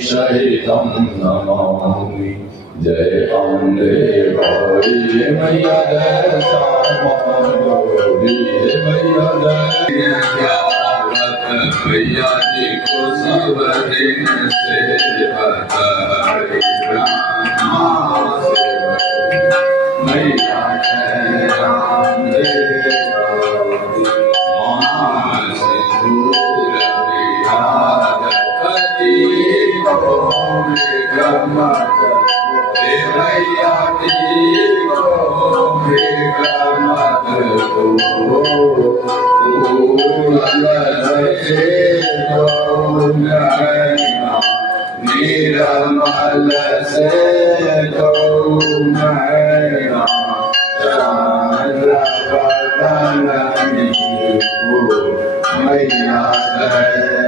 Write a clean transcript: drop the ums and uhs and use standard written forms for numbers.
सहितं नमामि। जय अम्बे गौरी मैया जय श्यामा गौरी मैया जय। मैया जी को सब दिन से बधाई मैया जय अम्बे निर्मल से चंद्र बदन मैया जय